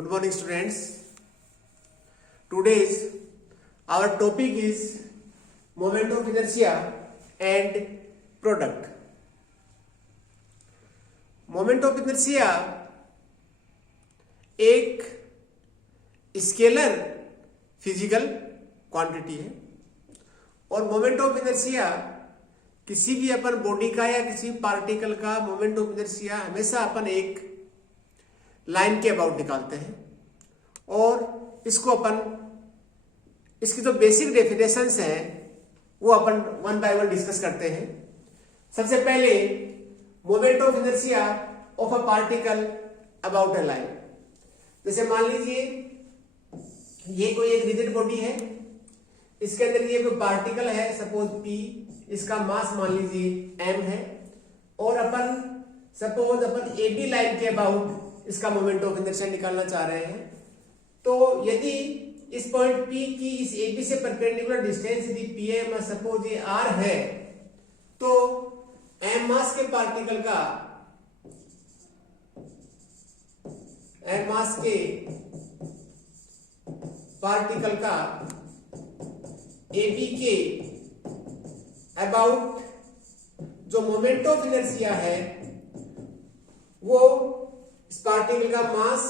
Good morning, students. Today's our topic is moment of inertia and product. Moment of inertia एक scalar physical quantity है और moment of inertia किसी भी अपन body का या किसी पार्टिकल का मोमेंट ऑफ इनर्शिया हमेशा अपन एक लाइन के अबाउट निकालते हैं और इसको अपन इसकी जो बेसिक डेफिनेशंस हैं वो अपन वन बाय वन डिस्कस करते हैं। सबसे पहले moment of inertia of a particle about a line. जैसे मान लीजिए ये कोई एक रिजिड बॉडी है, इसके अंदर ये कोई पार्टिकल है, सपोज P, इसका मास मान लीजिए m है और अपन सपोज अपन AB लाइन के अबाउट इसका मोमेंट ऑफ इनर्शिया निकालना चाह रहे हैं। तो यदि इस पॉइंट P की इस AB से परपेंडिकुलर डिस्टेंस यदि PM सपोज ये R है तो m मास के पार्टिकल का AB के अबाउट जो मोमेंट ऑफ इनर्शिया है वो इस पार्टिकल का मास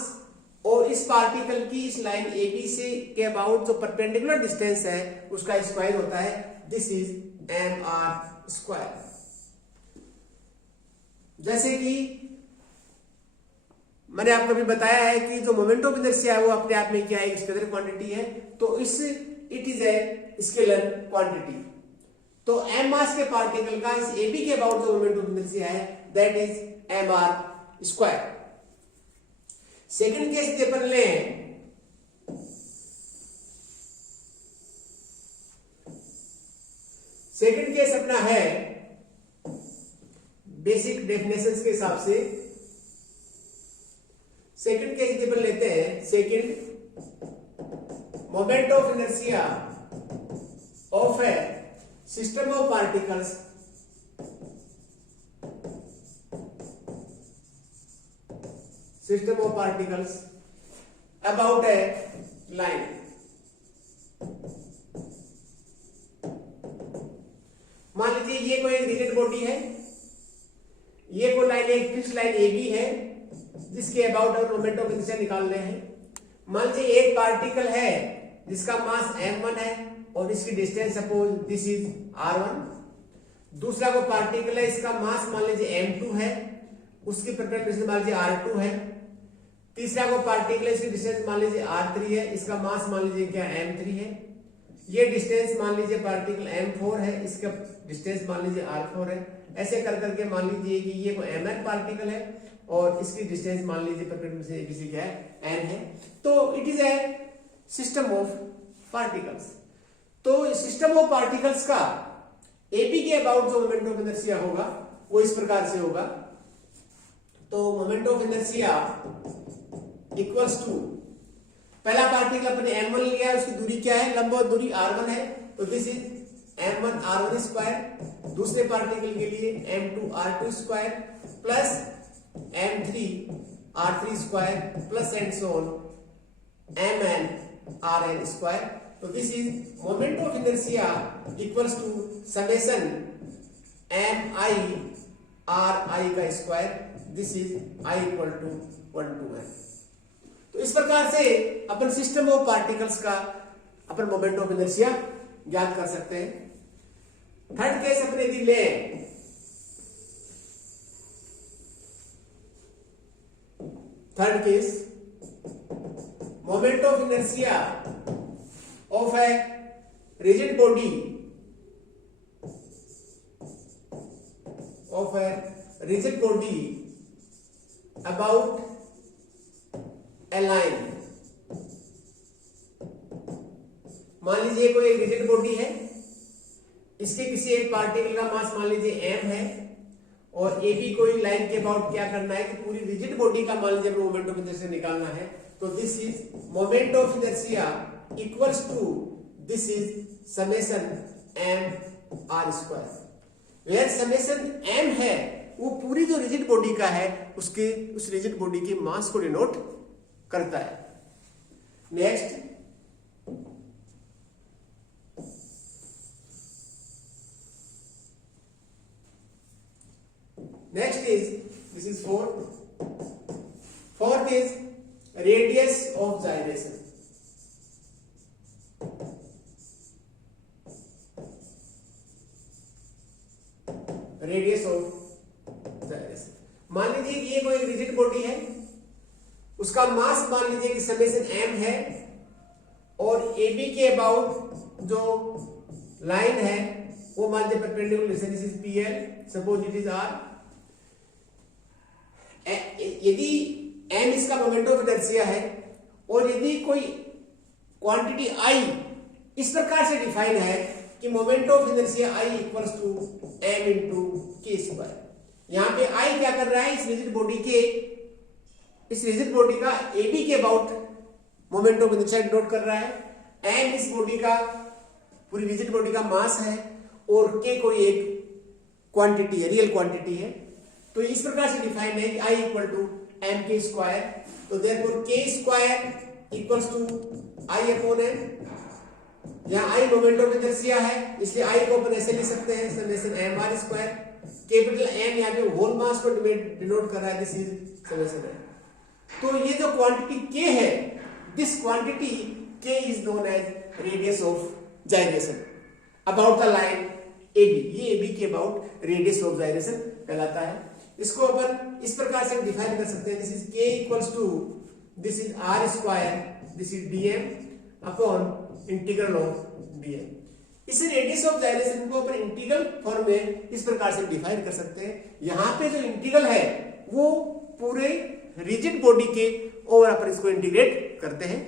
और इस पार्टिकल की इस लाइन AB से के अबाउट जो परपेंडिकुलर डिस्टेंस है उसका स्क्वायर होता है। This is mr square. जैसे कि मैंने आपको भी बताया है कि जो मोमेंट ऑफ इनर्शिया है वो अपने आप में क्या है, स्केलर क्वांटिटी है, तो it is a scalar quantity. तो m मास के पार्टिकल का इस AB के अबाउट जो मोमेंट ऑफ इनर्शिया है that is mr square. Second case यदि अपन लें, सेकंड केस अपना है बेसिक डेफिनेशंस के हिसाब से। सेकंड केस यदि अपन लेते हैं, second moment of inertia of A system of particles about a line। मान लीजिए ये कोई रिजिड बॉडी है, ये कोई लाइन एक फिक्स लाइन AB है जिसके अबाउट और मोमेंट ऑफ इनर्शिया निकाल रहे हैं। मान लीजिए एक पार्टिकल है जिसका मास m1 है और इसकी distance suppose this is r1। दूसरा को पार्टिकल है, इसका मास मान लीजिए m2 है, उसकी परपेंडिकुलर डिस्टेंस मान लीजिए r2 है। तीसरा को पार्टिकल है, इसकी डिस्टेंस मान लीजिए r3 है, इसका मास मान लीजिए क्या m3 है। ये डिस्टेंस मान लीजिए पार्टिकल m4 है, इसका डिस्टेंस मान लीजिए r4 है। ऐसे कर करके मान लीजिए कि ये कोई mn पार्टिकल है और इसकी डिस्टेंस मान लीजिए परपेंडिकुलर से ABC क्या है, n है। तो it is a system of particles. तो सिस्टम ऑफ पार्टिकल्स का AB के अबाउट जो मोमेंट ऑफ इनर्शिया होगा वो इस प्रकार से होगा। तो moment of inertia equals to, पहला पार्टिकल अपने m1 लिया है, उसकी दूरी क्या है, लंबवत दूरी r1 है, तो this is m1 r1 square. दूसरे पार्टिकल के लिए m2 r2 square plus m3 r3 square plus and so on mn rn square. तो this is moment of inertia equals to summation mi ri का square. This is I equal to 1 to n। तो इस प्रकार से अपन system of particles का अपन moment of inertia ज्ञात कर सकते हैं। थर्ड केस अपने यदि ले, third case moment of inertia of a rigid body about a line। मान लीजिए कोई एक रिजिड बॉडी है, इसके किसी एक पार्टिकल का मास मान लीजिए m है और AB कोई लाइन के अबाउट क्या करना है कि पूरी रिजिड बॉडी का मान लीजिए मोमेंट ऑफ इनर्शिया निकालना है। तो this is moment of inertia equals to this is summation m r square. Where summation m है वो पूरी जो रिजिड बॉडी का है उसके उस रिजिड बॉडी के मास को डिनोट करता है। Next is this is fourth is radius of gyration. Radius of gyration, मान लीजिए ये कोई रिजिड बॉडी है, उसका मास मान लीजिए कि समेशन m है और AB के अबाउट जो लाइन है वो मान लीजिए perpendicular, this is PL, suppose it is R। यदि m इसका मोमेंट ऑफ इनर्शिया है और यदि कोई क्वांटिटी I इस प्रकार से डिफाइन है कि moment of inertia I equals to m into के स्क्वायर। यहां पे I क्या कर रहा है, इस रिजिड बॉडी का AB के about moment of inertia denote कर रहा है, m इस बॉडी का, पूरी रिजिड बॉडी का मास है और k कोई एक क्वांटिटी है, रियल क्वांटिटी है। तो इस प्रकार से डिफाइन है कि I इक्वल टू m के स्क्वायर। तो therefore k square equals to I upon m। यहाँ I मोमेंट ऑफ इनर्शिया है इसलिए I को अपन ऐसे लिख सकते हैं समेशन mr स्क्वायर। कैपिटल M यहाँ पे होल मास को डिनोट कर रहा है, दिस इज समेशन m। तो ये जो क्वांटिटी k है, this quantity k is known as radius of gyration about the line AB। ये AB के अबाउट रेडियस ऑफ जाइरेशन कहलाता है। इसको अपन इस प्रकार से डिफाइन कर सकते हैं, this is k equals to this is r square, this is dm upon integral of dm। इस रेडियस ऑफ जाइरेशन को अपन इंटीग्रल फॉर्म में इस प्रकार से डिफाइन कर सकते हैं। यहाँ पे जो इंटीग्रल है वो पूरे रिजिड बॉडी के और अपन इसको इंटीग्रेट करते हैं।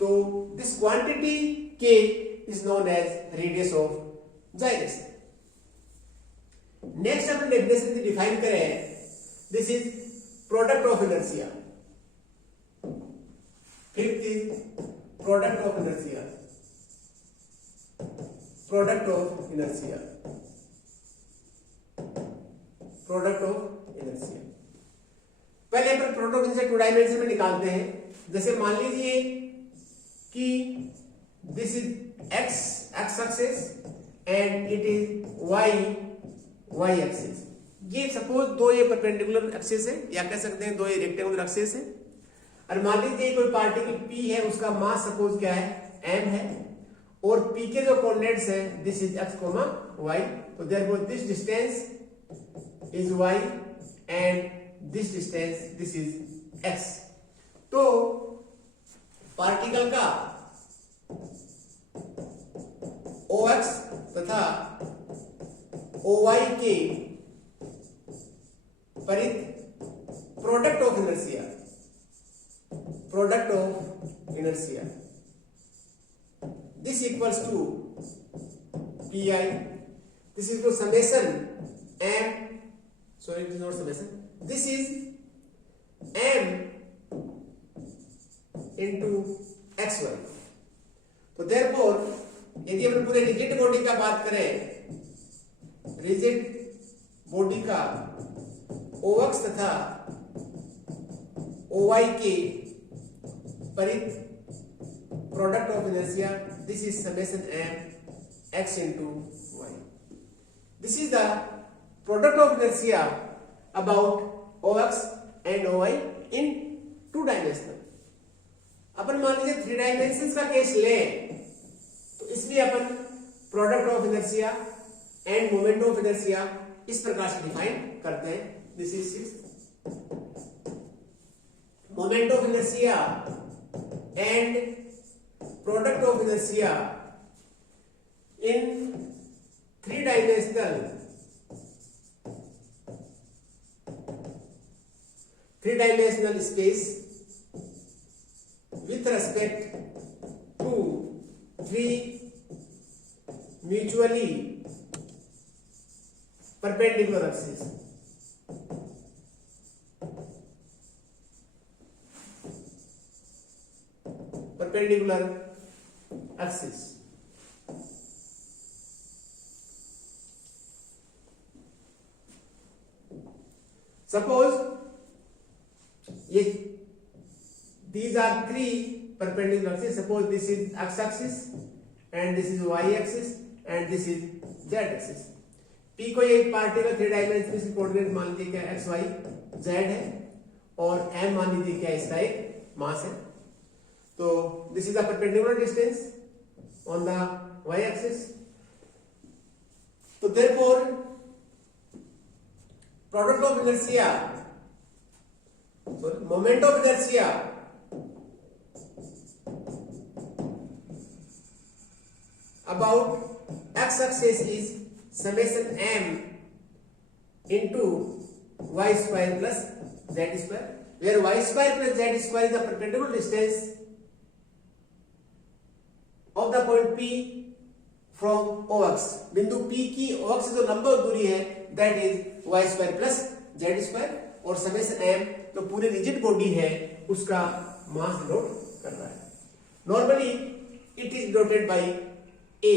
तो this quantity k is known as radius of gyration. Next अपन डेफिनेशन डिफाइन करें, this is product of inertia. Fifth is product of inertia, product of inertia, product of inertia. पहले अपन प्रोडक्ट ऑफ इनर्शिया 2 डायमेंशन में निकालते हैं। जैसे मान लीजिए कि this is x axis and it is y axis. ये सपोज दो ये परपेंडिकुलर एक्सिस है या कह सकते हैं दो ये रेक्टेंगुलर एक्सिस है। और मान लीजिए कोई पार्टिकल p है, उसका मास सपोज क्या है, m है, और p के जो कोऑर्डिनेट्स है दिस इज x, y। तो therefore this distance is y and this distance this is x। तो पार्टिकल का OX तथा OY के परित product of inertia, product of inertia, this equals to pi, this is the summation m, sorry it is not summation, this is m into xy। तो therefore यदि अपन पूरे rigid body का बात करें, रिजिड बॉडी का OX तथा OY के परित product of inertia, this is summation m x into y। This is the product of inertia about OX and OY in 2 dimensional। अपन मान लीजिए 3 डायमेंशंस का केस लें तो इसलिए अपन product of inertia and moment of inertia इस प्रकार से डिफाइन करते हैं। This is moment of inertia and product of inertia in 3-dimensional space with respect to 3 mutually perpendicular axes। perpendicular axis। Suppose ये these are three perpendicular axes. Suppose this is x axis and this is y axis and this is z axis. P कोई एक particle 3 dimensional coordinate मान लीजिए क्या x y z है और m मान लीजिए क्या इसका एक मास है. तो this is the perpendicular distance on the y axis. So therefore product of inertia, sorry, moment of inertia about x axis is summation m into y square plus z square, where y square plus z square is the perpendicular distance of the point P from OX. बिंदु P की OX से जो लंबवत दूरी है that is y square plus z square, और summation m जो पूरे रिजिड बॉडी है उसका मास डिनोट कर रहा है. Normally it is denoted by a.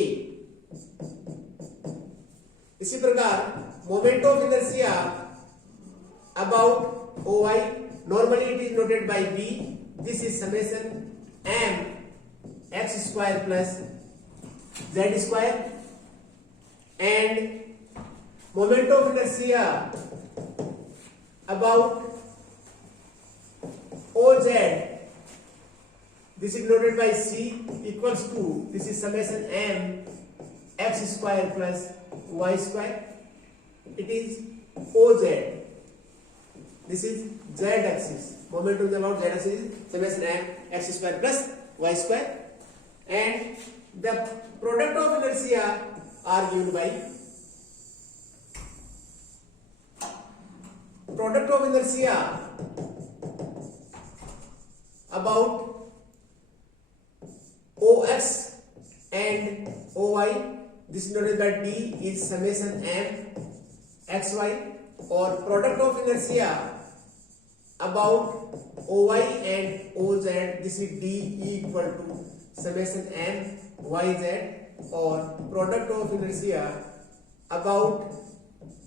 इसी प्रकार moment of inertia about OY, normally it is denoted by b. This is summation m x square plus z square, and moment of inertia about OZ, this is denoted by C equals to, this is summation m x square plus y square. It is OZ. This is z axis. Moment of about z axis is summation m x square plus y square, and the product of inertia are given by product of inertia about OX and OY. This is noted by D is summation m xy, or product of inertia about OY and OZ. This is D equal to summation m yz, or product of inertia about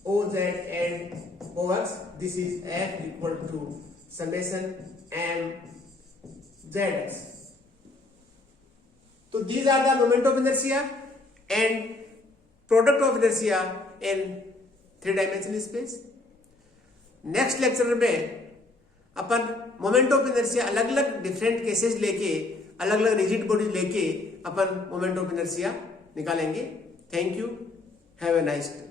OZ and OX. This is F equal to summation m zx. So these are the moment of inertia and product of inertia in 3-dimensional space. Next lecture में अपन moment of inertia अलग अलग different cases लेके, अलग अलग rigid body लेके अपन moment of inertia निकालेंगे. Thank you. Have a nice day.